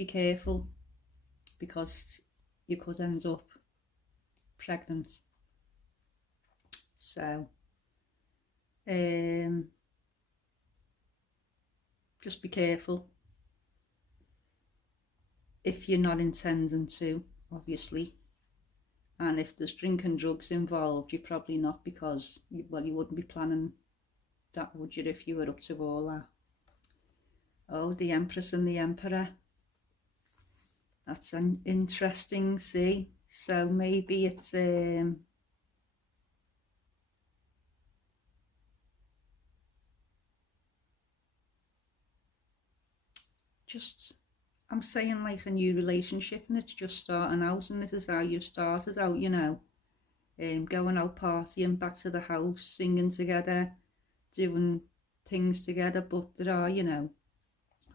be careful, because you could end up pregnant. So just be careful if you're not intending to, obviously. And if there's drink and drugs involved, you're probably not, because you wouldn't be planning that, would you, if you were up to all that? Oh, the Empress and the Emperor. That's an interesting, see. So maybe it's just, I'm saying like a new relationship, and it's just starting out, and this is how you started out, you know. Going out partying, back to the house, singing together, doing things together. But there are, you know,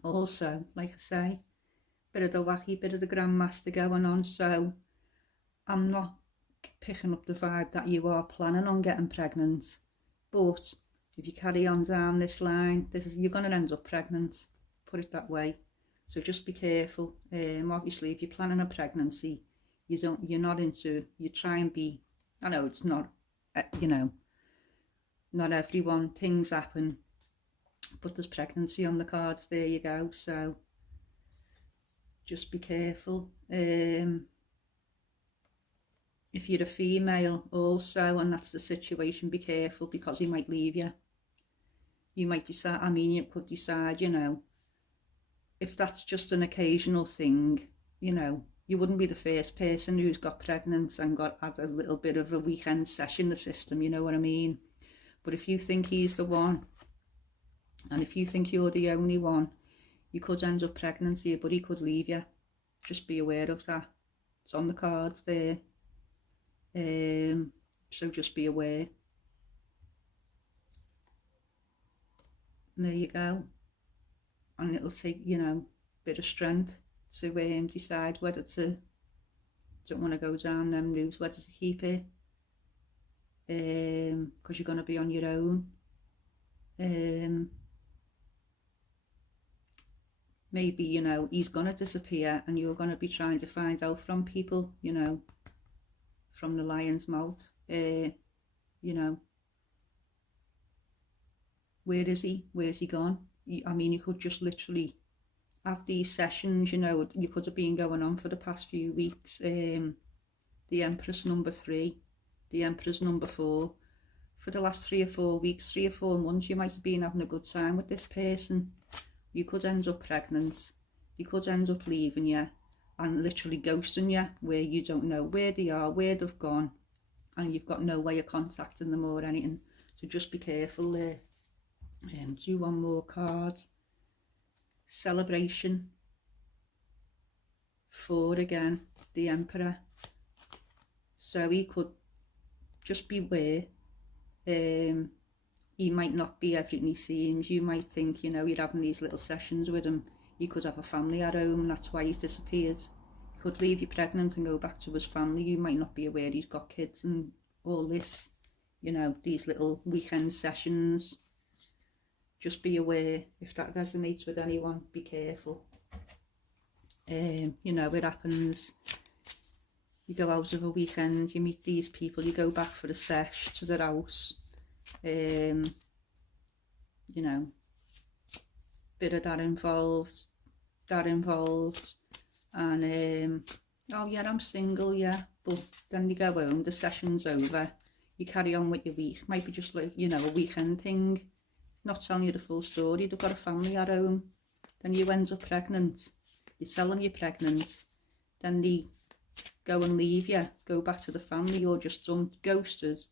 also, like I say, bit of the wacky, bit of the grandmaster going on. So I'm not picking up the vibe that you are planning on getting pregnant. But if you carry on down this line, you're going to end up pregnant, put it that way. So just be careful. Obviously, if you're planning a pregnancy, you're not into, you try and be, I know it's not, you know, not everyone, things happen, but there's pregnancy on the cards, there you go. So just be careful. If you're a female also, and that's the situation, be careful, because he might leave you. You might decide, I mean, you could decide, you know, if that's just an occasional thing, you know, you wouldn't be the first person who's got pregnant and had a little bit of a weekend sesh in the system, you know what I mean? But if you think he's the one, and if you think you're the only one, you could end up pregnant here, but he could leave you. Just be aware of that. It's on the cards there. So just be aware. And there you go. And it'll take, you know, a bit of strength to decide whether to, don't want to go down them routes, whether to keep it, because you're going to be on your own. Maybe, you know, he's going to disappear, and you're going to be trying to find out from people, you know, from the lion's mouth, you know, where is he? Where's he gone? I mean, you could just literally have these sessions, you know, you could have been going on for the past few weeks. The Empress number 3, the Emperor's number 4. For the last 3 or 4 weeks, 3 or 4 months, you might have been having a good time with this person. You could end up pregnant. You could end up leaving you and literally ghosting you, where you don't know where they are, where they've gone, and you've got no way of contacting them or anything. So just be careful there. Do one more card. Celebration. 4 again, the Emperor. So he could just beware. He might not be everything he seems. You might think, you know, you're having these little sessions with him. He could have a family at home, and that's why he's disappeared. He could leave you pregnant and go back to his family. You might not be aware he's got kids and all this, you know, these little weekend sessions. Just be aware. If that resonates with anyone, be careful. You know, it happens. You go out of a weekend, you meet these people, you go back for a sesh to their house. You know, bit of that involved, and oh yeah, I'm single, yeah, but then you go home, the session's over, you carry on with your week. Might be just like, you know, a weekend thing, not telling you the full story. They've got a family at home, then you end up pregnant, you tell them you're pregnant, then they go and leave you, go back to the family, you're just dumped, ghosted,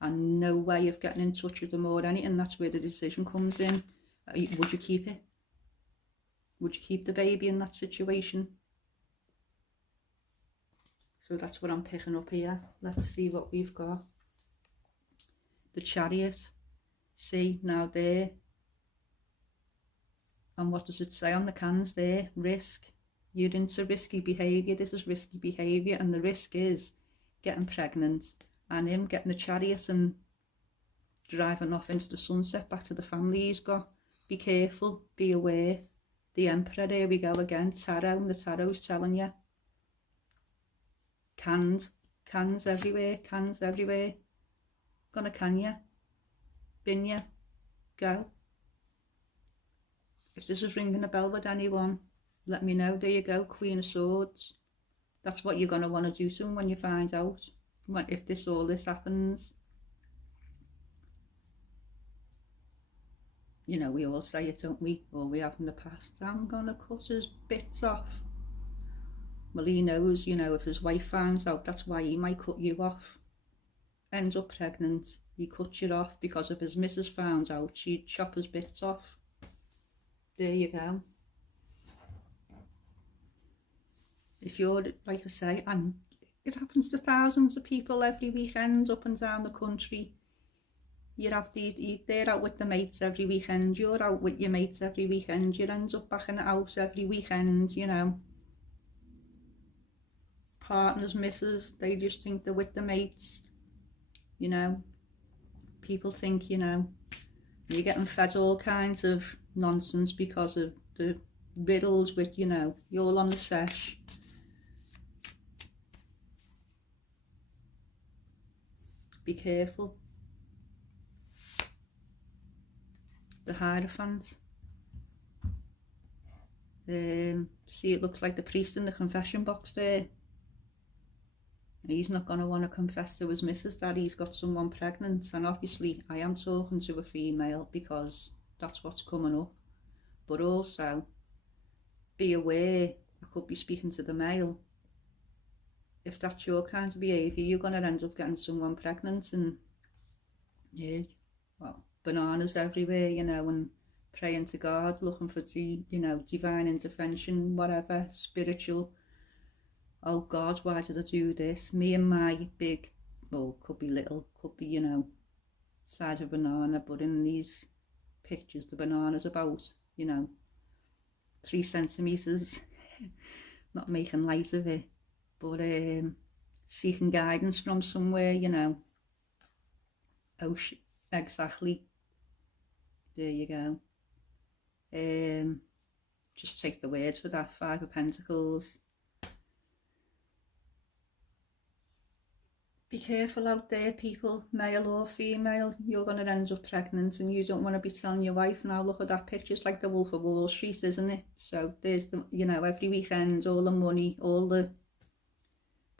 and no way of getting in touch with them or anything. That's where the decision comes in. Would you keep it? Would you keep the baby in that situation? So that's what I'm picking up here. Let's see what we've got. The Chariot. See, now there. And what does it say on the cans there? Risk. You're into risky behaviour. This is risky behaviour, and the risk is getting pregnant and him getting the Chariot and driving off into the sunset back to the family he's got. Be careful, be aware. The Emperor, here we go again. Tarot, and the tarot's telling you. Cans everywhere, cans everywhere. Gonna can you, bin you, go. If this is ringing a bell with anyone, let me know. There you go, Queen of Swords. That's what you're gonna want to do soon when you find out. If all this happens. You know, we all say it, don't we? Or we have in the past. I'm gonna cut his bits off. Well, he knows, you know, if his wife finds out, that's why he might cut you off. Ends up pregnant, he cuts you off because if his missus found out, she'd chop his bits off. There you go. If you're, like I say, and it happens to thousands of people every weekend up and down the country. They're out with the mates every weekend, you're out with your mates every weekend, you end up back in the house every weekend, you know. Partners, misses, they just think they're with the mates, you know. People think, you know, you're getting fed all kinds of nonsense because of the riddles with, you know, you're all on the sesh. Be careful. The Hierophant. See, it looks like the priest in the confession box there. He's not going to want to confess to his missus that he's got someone pregnant, and obviously I am talking to a female because that's what's coming up, but also be aware I could be speaking to the male. If that's your kind of behaviour, you're going to end up getting someone pregnant, and yeah, well, bananas everywhere, you know, and praying to God, looking for, you know, divine intervention, whatever, spiritual. Oh God, why did I do this? Me and my big, well, could be little, could be, you know, size of a banana, but in these pictures, the banana's about, you know, 3 centimetres. Not making light of it, but seeking guidance from somewhere, you know. Oh, exactly. There you go. Just take the words for that. 5 of Pentacles. Be careful out there, people, male or female. You're going to end up pregnant and you don't want to be telling your wife, now look at that picture, it's like the Wolf of Wall Street, isn't it? So there's the, you know, every weekend, all the money, all the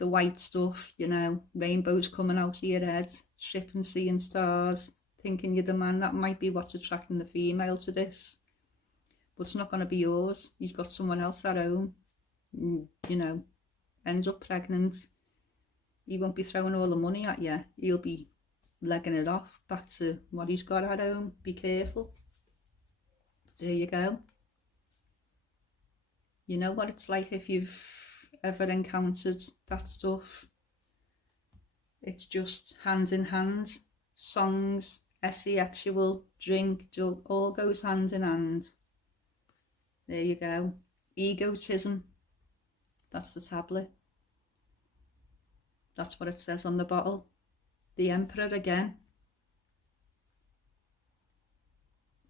white stuff, you know, rainbows coming out of your head, shipping, seeing stars, thinking you're the man. That might be what's attracting the female to this, but it's not going to be yours. You've got someone else at home, you know, ends up pregnant. He won't be throwing all the money at you. He'll be legging it off back to what he's got at home. Be careful. There you go. You know what it's like if you've ever encountered that stuff. It's just hand in hand. Songs, sexual, drink, all goes hand in hand. There you go. Egotism. That's the tablet. That's what it says on the bottle. The Emperor again,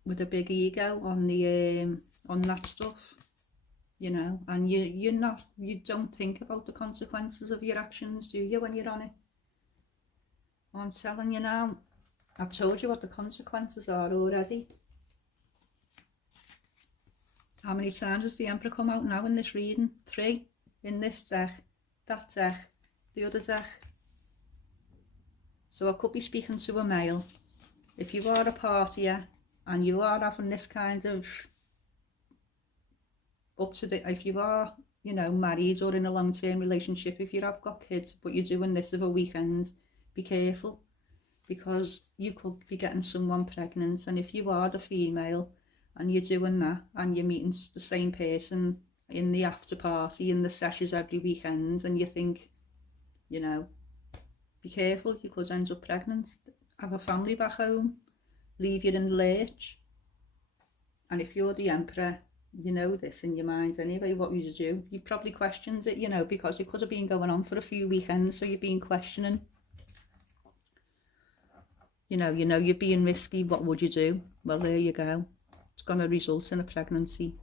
with a big ego on the on that stuff, you know. And you don't think about the consequences of your actions, do you, when you're on it? I'm telling you now, I've told you what the consequences are already. How many times has the Emperor come out now in this reading? 3 in this deck, that deck, the other deck. So I could be speaking to a male. If you are a partier and you are having this kind of if you are, you know, married or in a long-term relationship, if you have got kids but you're doing this of a weekend, be careful, because you could be getting someone pregnant. And if you are the female and you're doing that and you're meeting the same person in the after party, in the sessions every weekend, and you think, you know, be careful, you could end up pregnant, have a family back home, leave you in the lurch. And if you're the Emperor, you know this in your mind anyway, what would you do? You probably questioned it, you know, because it could have been going on for a few weekends, so you've been questioning. You know, you're being risky, what would you do? Well, there you go. It's going to result in a pregnancy.